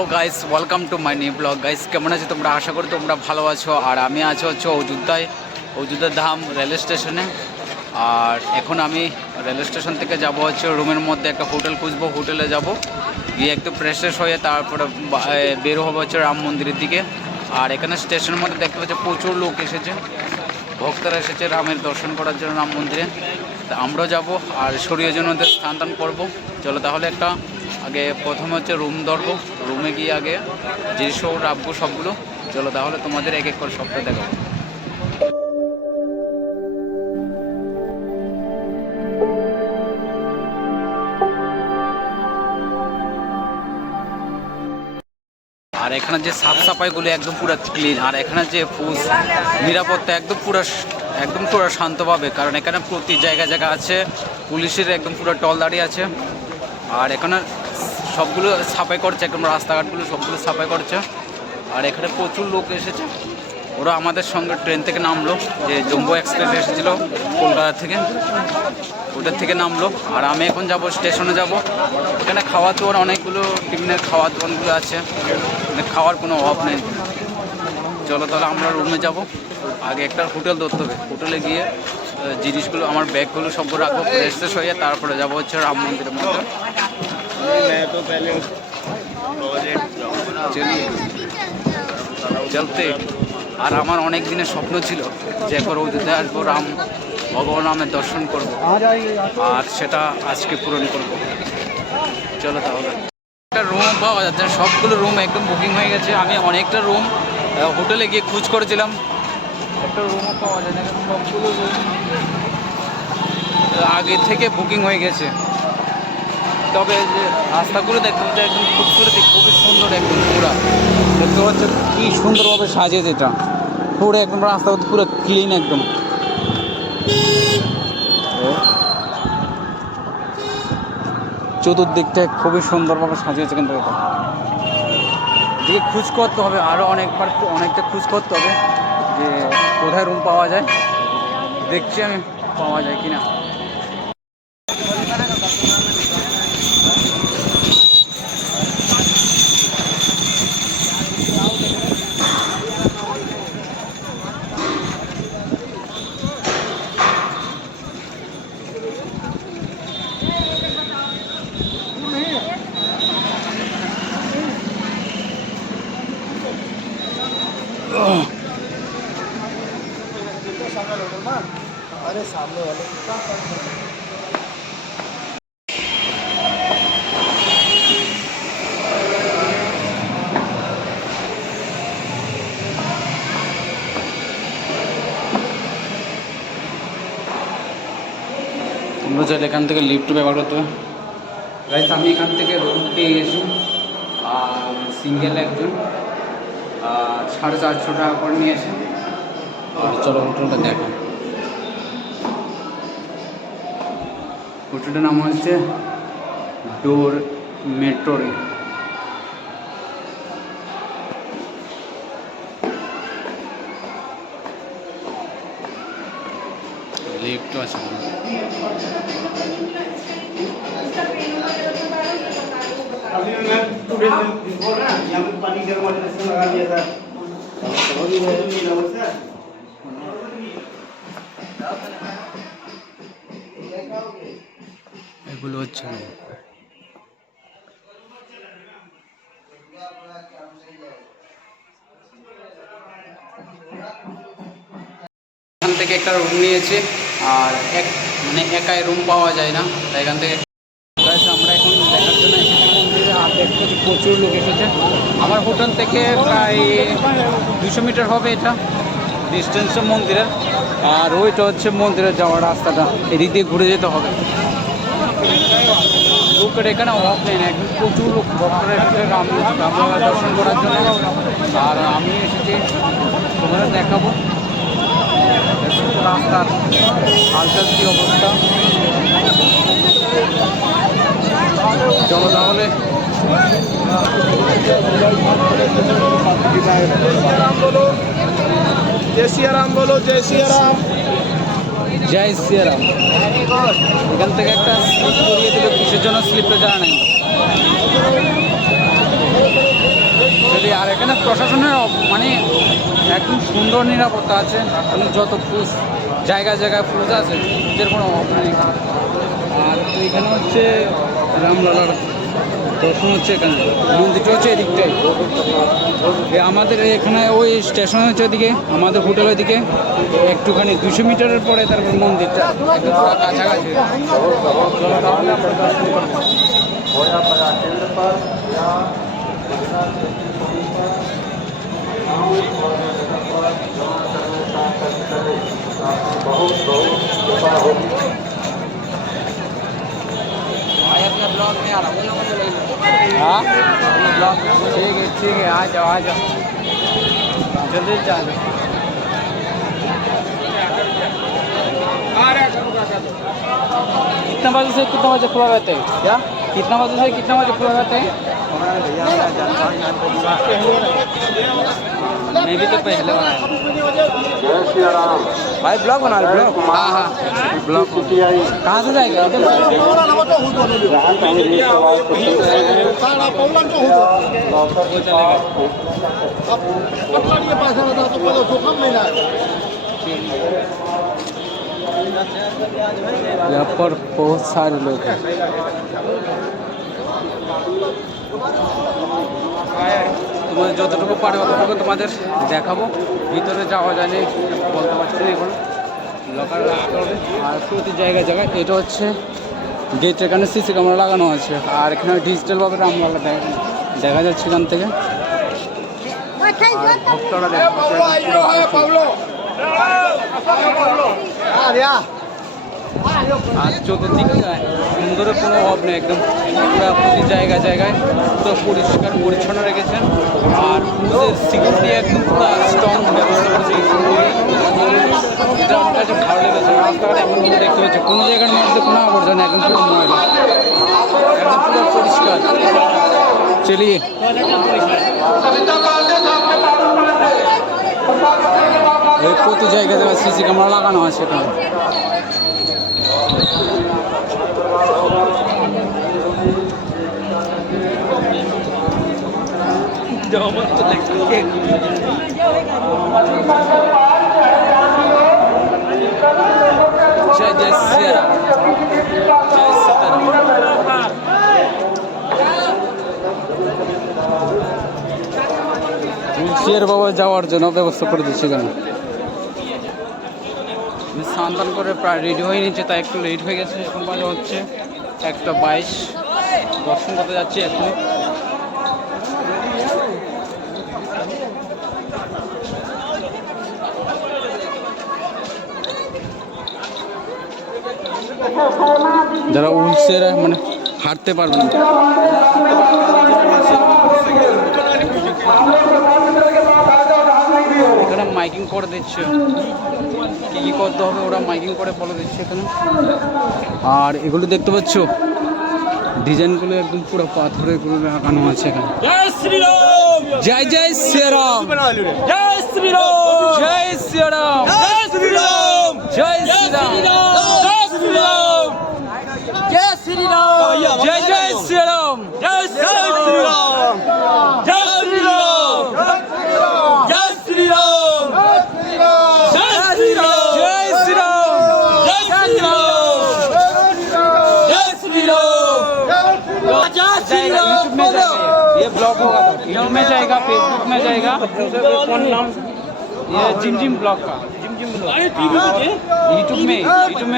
Hello guys, welcome to my new blog. Guys, কেমন আছো তোমরা? আশা করি তোমরা ভালো আছো। আর আমি আছি হচ্ছে অযোধ্যা ধাম রেল স্টেশনে। আর এখন আমি রেল স্টেশন থেকে যাব হচ্ছে রুমের মধ্যে একটা হোটেল খুঁজবো। হোটেলে যাব, গিয়ে একটু ফ্রেশ হয়ে তারপরে বের হবো হচ্ছে রাম মন্দিরের দিকে। আর এখানে স্টেশনের মধ্যে দেখতে পাচ্ছি প্রচুর লোক এসেছে, ভক্তরা এসেছে রামের দর্শন করার জন্য রাম মন্দিরে। তা আমরাও যাব আর শরীরের জন্য স্নান টান করবো। চলো তাহলে একটা আগে প্রথমে হচ্ছে রুম ধরবো, রুমে গিয়ে আগে জিনিসও রাখবো সবগুলো। চলো তাহলে তোমাদের এক এক করে সবটা দেখাবো। আর এখানে যে সাফ সাফাইগুলো একদম পুরো ক্লিন। আর এখানে যে নিরাপত্তা একদম পুরো শান্তভাবে, কারণ এখানে প্রতি জায়গা আছে পুলিশের একদম পুরো টলদারি আছে। আর এখানে সবগুলো সাফাই করছে, একদম রাস্তাঘাটগুলো সবগুলো সাফাই করছে। আর এখানে প্রচুর লোক এসেছে, ওরা আমাদের সঙ্গে ট্রেন থেকে নামলো, যে জম্বু এক্সপ্রেস এসেছিলো কলকাতা থেকে, ওদের থেকে নামলো। আর আমি এখন যাব স্টেশনে যাব। এখানে খাওয়ার দোকান অনেকগুলো, টিফিনের খাওয়ার দোকানগুলো আছে, মানে খাওয়ার কোনো অভাব নেই। চলো তাহলে আমরা রুমে যাব। আগে একটা হোটেল ধরতে হবে, হোটেলে গিয়ে জিনিসগুলো আমার ব্যাগগুলো সব রাখবো, ফ্রেশ হয়ে তারপরে যাবো হচ্ছে রাম মন্দিরের মধ্যে। চলতে আর আমার অনেক দিনের স্বপ্ন ছিল যে একবার অযোধ্যায় আসবো, ভগবান রামের দর্শন করব, আর সেটা আজকে পূরণ করব। চলো তাহলে একটা রুম পাওয়া যাচ্ছে, সবগুলো রুম একদম বুকিং হয়ে গেছে। আমি অনেকটা রুম হোটেলে গিয়ে খোঁজ করেছিলাম, একটা রুমও পাওয়া যায় না। সবগুলো রুম আগে থেকে বুকিং হয়ে গেছে। তবে যে রাস্তাগুলো দেখতে হচ্ছে একদম খুবই সুন্দর, একদম পুরা দেখতে পাচ্ছে কি সুন্দরভাবে সাজিয়েছে এটা পুরো, একদম রাস্তা পুরো ক্লিন একদম। চতুর্দিকটা খুবই সুন্দরভাবে সাজিয়েছে, কিন্তু এটা দিকে খোঁজ করতে হবে, আরও অনেকটা খোঁজ করতে হবে যে কোথায় রুম পাওয়া যায়। দেখছি আমি পাওয়া যায় কিনা। अरे सामने वाले তোমরা চাইলে এখান থেকে লিফট ব্যবহার করতে হবে। গাইস, আমি এখান থেকে রুম পেয়ে গেছি, আর সিঙ্গেল একজন 450 টাকা করে নিয়েছে। আর চলো হোটেলটা দেখো। হোটেলটার নাম হচ্ছে ডোর মেট্রোরে। লিফট আছে। अभी मैं 2 डेज बिफोर ना यहाँ पे पानी गर्म वाटर से लगा दिया था। अभी नहीं लगा सर। এগুলো হচ্ছে এখান থেকে একটা রুম নিয়েছে। আর একাই রুম পাওয়া যায় না, তাই এখান থেকে আমরা এখন দেখার জন্য এসেছি মন্দিরে। আর দেখতে প্রচুর লোক এসেছে। আমার হোটেল থেকে প্রায় 200 মিটার হবে এটা ডিস্টেন্স মন্দিরের। আর ওইটা হচ্ছে মন্দিরে যাওয়ার রাস্তাটা, এদিক দিয়ে ঘুরে যেতে হবে। লোকের এখানে অভাব নেই না, একদম প্রচুর লোক ভক্তরা এসেছে রাম দর্শন করার জন্য। আর আমি এসেছি তোমাদের দেখাবো রাস্তার হালচাল কী অবস্থা। চলো তাহলে जय सिया राम बोलो, जय सिया राम। জয় শ্রীরাম। এখান থেকে একটা স্লিপ করিয়ে দিল, কিসের জন্য স্লিপটা জানা নাই। আর এখানে প্রশাসনের মানে একদম সুন্দর নিরাপত্তা আছে, মানে যত ফুজ জায়গায় জায়গায় ফুজ আছে, ফুজের কোনো অভাব নেই। আর এখানে হচ্ছে রামলালার দর্শন হচ্ছে, এখানে মন্দিরটা হচ্ছে এদিকটাই। আমাদের এখানে ওই স্টেশন হচ্ছে ওইদিকে, আমাদের হোটেল ওইদিকে একটুখানি 200 মিটারের পরে তারপর মন্দিরটা একদম পুরো কাছাকাছি। তাহলে আমরা দর্শন করবো। भाई अपना ब्लॉग में आ रहा हूँ, हाँ ब्लॉग ठीक है आ जाओ जल्दी जा जाओ। कितना बजे से कितना बजे खुला रहता है? क्या कितना बजे से कितना बजे खुला रहता है? मैं भी तो पहले बनाया भाई, ब्लॉग बना रहे ब्लॉग। हाँ ब्लॉग कहाँ से जाएगा? यहाँ पर बहुत सारे लोग हैं। তোমাদের যতটুকু পারে ততটুকু তোমাদের দেখাবো। ভিতরে যাওয়া যায়নি বলতে পারছি না, এখন লকার রাখতে হবে। আর প্রতি জায়গায় জায়গায় এটা হচ্ছে গেট, এখানে সিসি ক্যামেরা লাগানো আছে। আর এখানে ডিজিটালভাবে রামলালা দেখা যাচ্ছে এখান থেকে। আর ভক্তরা আর চতুর্দিকে সুন্দরের কোনো অভাব নেই, একদম পুরো প্রতি জায়গায় জায়গায় পুরো পরিষ্কার পরিচ্ছন্ন রেখেছেন। আর পুলিশের সিকিউরিটি একদম পুরো স্ট্রং ব্যবস্থা করেছে। এটা আমার কাছে ভালো লেগেছে। রাস্তাঘাটে এখন দেখতে পাচ্ছি কোনো জায়গার মধ্যে কোনো আবর্জনা, একদম পুরো ময়লা, একদম পুরো পরিষ্কার। চলিয়ে প্রতি জায়গায় জায়গায় সিসি ক্যামেরা লাগানো আছে এখানে। जय जय श्री राम, जय सीताराम। শের বাবা যাওয়ার জন্য ব্যবস্থা করে দিচ্ছি কেন, স্নান টান করে প্রায় রেডি হয়ে নিচ্ছে, তাই একটু লেট হয়ে গেছে। এখন বাজে হচ্ছে 1:22, দর্শন করতে যাচ্ছি এখন। যারা উইলচেয়ারে মানে হাঁটতে পারবে না, এখানে মাইকিং করে দিচ্ছে, কী কী করতে হবে ওরা মাইকিং করে বলে দিচ্ছে এখানে। আর এগুলো দেখতে পাচ্ছ ডিজাইনগুলো একদম পুরো পাথরে এগুলো লাগানো আছে এখানে। জয় শ্রীরাম, জয় জয় শ্রীরাম, জয় শ্রীরাম, জয় শ্রীরাম, জয় শ্রীরাম, জয় শ্রীরাম, জয় শ্রীরাম, জয় শ্রীরাম, জয় জয় শ্রীরাম, জয় শ্রীরাম, জয় শ্রীরাম, জয় শ্রীরাম, জয় শ্রীরাম, জয় শ্রীরাম, জয় श्रीराम। यूट्यूब में जाएगा, ये ब्लॉग होगा तो यूट्यूब में जाएगा, फेसबुक में जाएगा। कौन नाम? ये जिम जिम ब्लॉग का, जिम जिम ब्लॉग यूट्यूब में जिम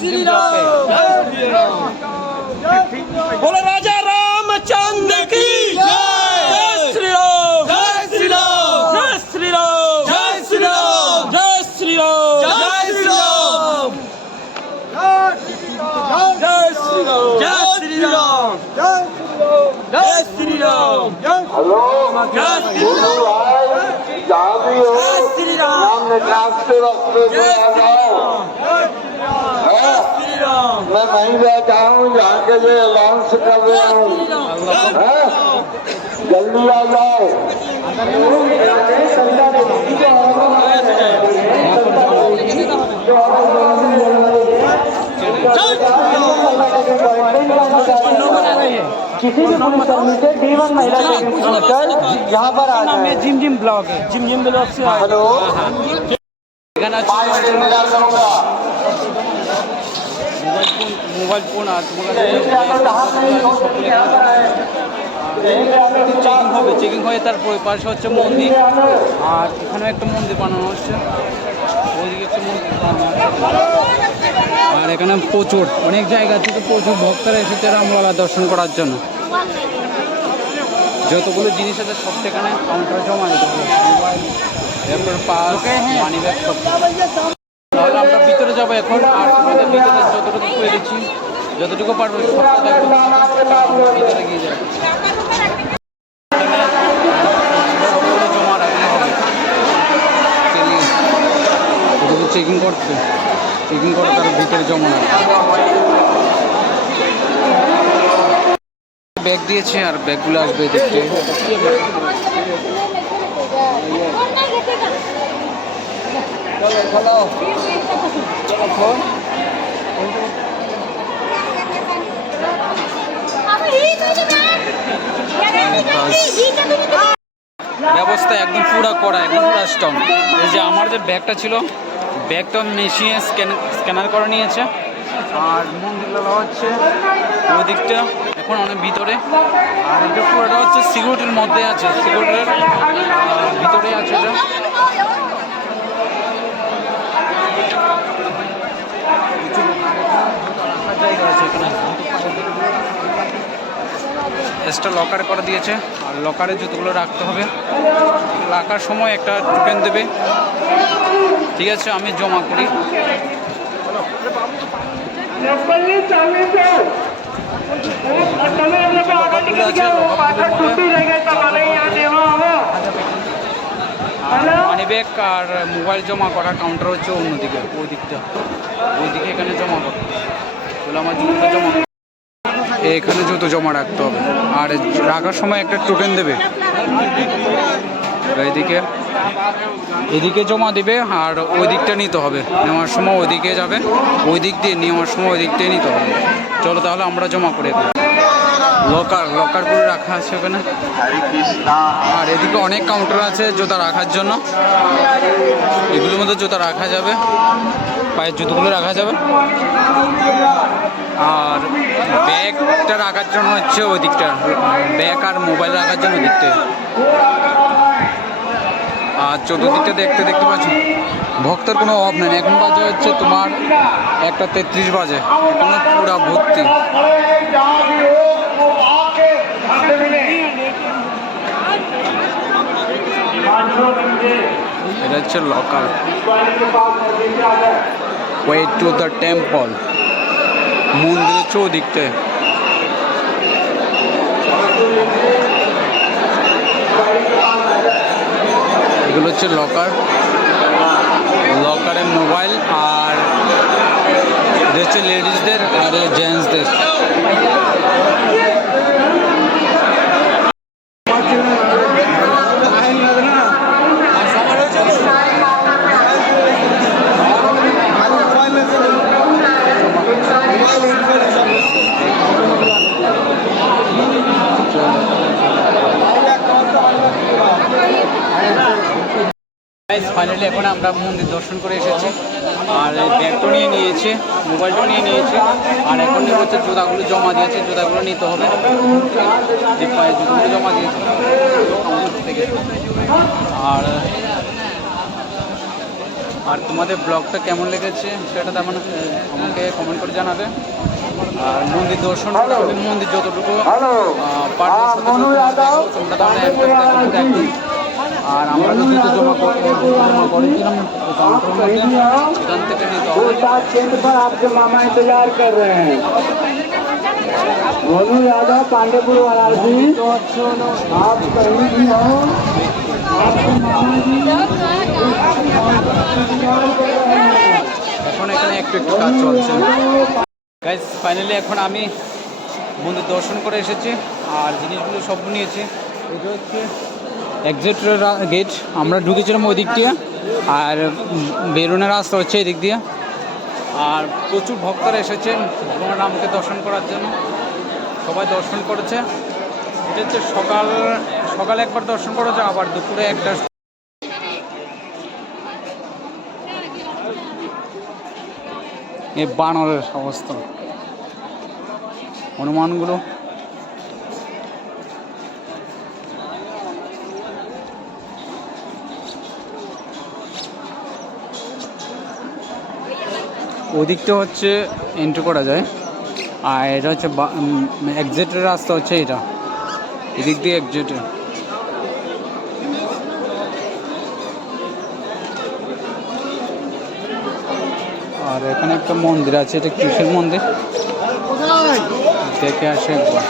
जिम ब्लॉग पे। बोलो राजा रामचंद्र की जय, श्री राम, जय श्री राम, जय श्री राम, जय श्री राम, जय श्री राम, जय श्री राम, जय श्री राम, जय श्री राम, जय श्री राम। हेलो, जय श्री राम, जहाँ भी हो जय श्री राम, नाम निकालते वक्त जय श्री राम, जय श्री राम, मैं वहीं बैठा हूँ जहाँ के लिए अनाउंस कर रहा हूँ। हैं? जल्दी आ जाओ। किसी भी पुलिसकर्मी से D1 महिला चेकिंग पुलिसकर यहाँ पर आ जाए। जिम जिम ब्लॉक है, जिम जिम ब्लॉक से आए। हेलो এখানে আছে মোবাইল ফোন আর চেকিং হবে, চেকিং হয়ে তারপর পাশে হচ্ছে মন্দির, আর এখানে একটা মন্দির বানানো হচ্ছে, ওইদিকে একটা মন্দির বানানো হচ্ছে। আর এখানে প্রচুর অনেক জায়গা থেকে প্রচুর ভক্তরা এসেছে রামলালা দর্শন করার জন্য। যতগুলো জিনিস আছে সব সেখানে কাউন্টারে জমা দিতে হবে, মোবাইল, এরপর পাস, মানি ব্যাগ সব। তাহলে আমরা ভিতরে যাবো এখন, আর তোমাদের ভিতরে যতটুকু পেরেছি যতটুকু পারবো সবটা দেখবো, ভিতরে গিয়ে যাবো। সবগুলো জমা রাখতে হবে, চেকিং করতে, চেকিং করে তার ভিতরে জমা রাখতে। ব্যাগ দিয়েছে আর ব্যাগগুলো আসবে দেখতে। ব্যবস্থা একদম পুরা করা, একদম পুরা স্ট্রং। এই যে আমার যে ব্যাগটা ছিল, ব্যাগটা মেশিনে স্ক্যানার করে নিয়েছে। আর মন্দিরগুলো হচ্ছে ওই দিকটা এখন অনেক ভিতরে, আর এটা পুরোটা হচ্ছে সিকিউরিটির মধ্যে আছে, সিকিউরিটির ভিতরে আছে এটা। জায়গা আছে এখানে, এক্সট্রা লকার করে দিয়েছে, আর লকারে জুতোগুলো রাখতে হবে। রাখার সময় একটা টোকেন দেবে, ঠিক আছে? আমি জমা করি। মানি ব্যাগ আর মোবাইল জমা করার কাউন্টার হচ্ছে অন্যদিকে, ওই দিকটা, ওইদিকে এখানে জমা করতে বলে আমার জুতোটা জমা, এখানে জুতো জমা রাখতে হবে। আর রাখার সময় একটা টোকেন দেবে, এইদিকে এদিকে জমা দিবে, আর ওই দিকটা নিতে হবে। নেওয়ার সময় ওইদিকে যাবে, ওই দিক দিয়ে নেওয়ার সময় ওই দিকটাই নিতে হবে। চলো তাহলে আমরা জমা করে দিই। লকার করে রাখা আছে ওখানে, আর এদিকে অনেক কাউন্টার আছে জুতা রাখার জন্য। এগুলোর মধ্যে জুতা রাখা যাবে, পায়ের জুতোগুলো রাখা যাবে। আর ব্যাগটা রাখার জন্য হচ্ছে ওই দিকটা, ব্যাগ আর মোবাইল রাখার জন্য ওই দিকটা। আর চতুর্দিকটা দেখতে পাচ্ছ ভক্তের কোনো অভাব নেই। এখন বাজে হচ্ছে তোমার 1:33 বাজে, এখনো পুরা ভর্তি। এটা হচ্ছে locker, way to the temple, মন্দিরের চৌদিকটায়। এগুলো হচ্ছে লকারে মোবাইল, আর এটা হচ্ছে লেডিসদের আর জেন্টসদের। ফাইনালি এখন আমরা মন্দির দর্শন করে এসেছি, আর ব্যাগটা নিয়ে নিয়েছি, মোবাইলটা নিয়ে নিয়েছি, আর এখন হচ্ছে জুতাগুলো জমা দিয়েছে, জুতাগুলো নিতে হবে। পায়ে জুতোগুলো জমা দিয়েছে থেকে। আর তোমাদের ব্লগটা কেমন লেগেছে সেটা তেমন আমাকে কমেন্ট করে জানাবে। আর মন্দির দর্শন, মন্দির যতটুকু পারবো তোমরা তাহলে একদম। আর আমরা যদি জমা করেছিলাম সেখান থেকে নিতে হবে। केंद्र पर आपके मामा इंतजार कर रहे हैं। गोलू यादव पांडेपुर वाराणसी, आप कहीं भी हो, आपके मामा जी এখন এখানে একটু কাজ চলছে। গাইস ফাইনালি এখন আমি মন্দির দর্শন করে এসেছি, আর জিনিসগুলো সব নিয়েছি। এটা হচ্ছে এক্সিট গেট, আমরা ঢুকেছিলাম ওই দিক দিয়ে, আর বেরোনোর রাস্তা হচ্ছে এদিক দিয়ে। আর প্রচুর ভক্তরা এসেছেন ভগবান রামকে দর্শন করার জন্য। সবাই দর্শন করেছে। এটা হচ্ছে সকালে একবার দর্শন করেছে, আবার দুপুরে একটা। এই বানরের অবস্থা, হনুমানগুলো ওদিকটা হচ্ছে এন্ট্রি করা যায়, আর এটা হচ্ছে এক্সিটের রাস্তা হচ্ছে এটা, এদিক দিয়ে এক্সিটে। আর এখানে একটা মন্দির আছে, এটা কিসের মন্দির দেখে আসে একবার।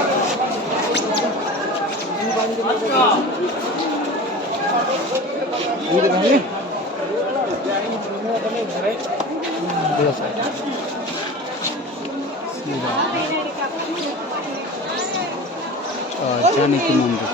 জানকী মন্দির।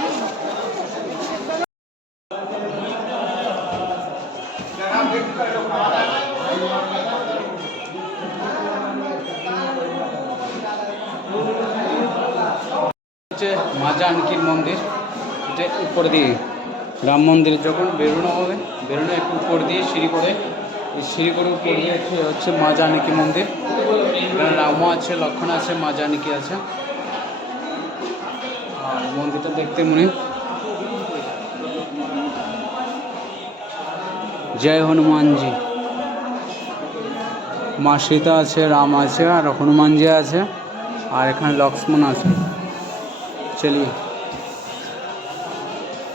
হচ্ছে মা জানকীর মন্দির, এটা উপর দিয়ে রাম মন্দিরে যখন বেরোনো হবে, বেরোনো একটু উপর দিয়ে সিঁড়ি করে, এই সিঁড়ি করে উপর দিয়ে হচ্ছে মা জানকী মন্দির। এখানে রামও আছে, লক্ষ্মণ আছে, মা জানকী আছে। আর মন্দিরটা দেখতে মনে জয় হনুমানজি, মা সীতা আছে, রাম আছে, আর হনুমানজি আছে, আর এখানে লক্ষ্মণ আছে। চলিয়ে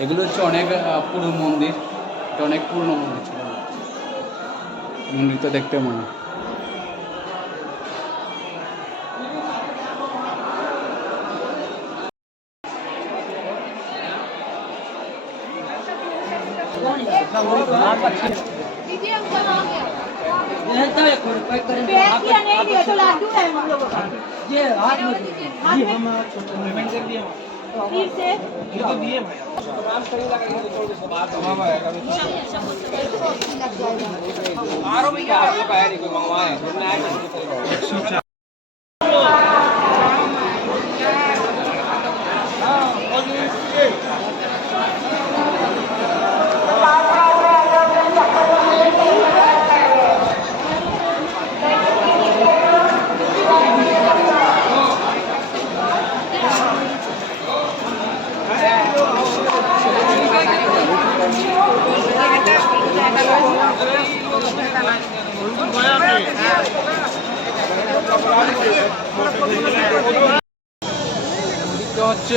এগুলো হচ্ছে অনেক পুরনো মন্দির, এটা অনেক পুরনো মন্দির ছিল। মন্দিরটা দেখতে মনে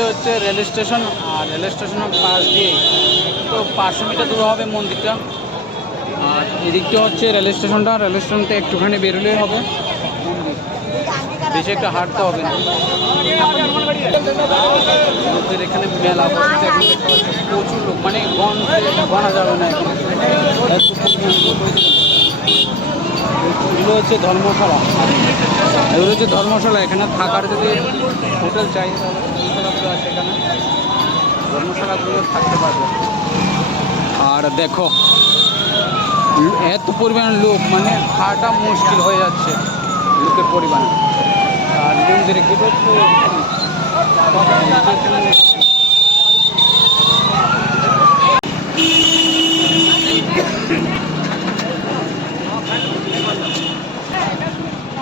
হচ্ছে রেল স্টেশন, আর রেল স্টেশনের পাশ দিয়ে তো 500 মিটার দূর হবে মন্দিরটা। আর এদিকটা হচ্ছে রেল স্টেশনটা, রেল স্টেশনটা একটুখানি বেরোলেই হবে মন্দির, বেশি একটা হাঁটতে হবে না। এখানে মেলা বসছে, প্রচুর লোক, মানে গণা যাবে না এখানে। এগুলো হচ্ছে ধর্মশালা, এগুলো হচ্ছে ধর্মশালা। এখানে থাকার যদি হোটেল চাই তাহলে ধর্মশালাগুলো আছে, এখানে ধর্মশালাগুলো থাকতে পারবে। আর দেখো এত পরিমাণ লোক, মানে হাঁটা মুশকিল হয়ে যাচ্ছে লোকের পরিমাণ। আর মন্দিরে কি করছে,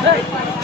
Hey!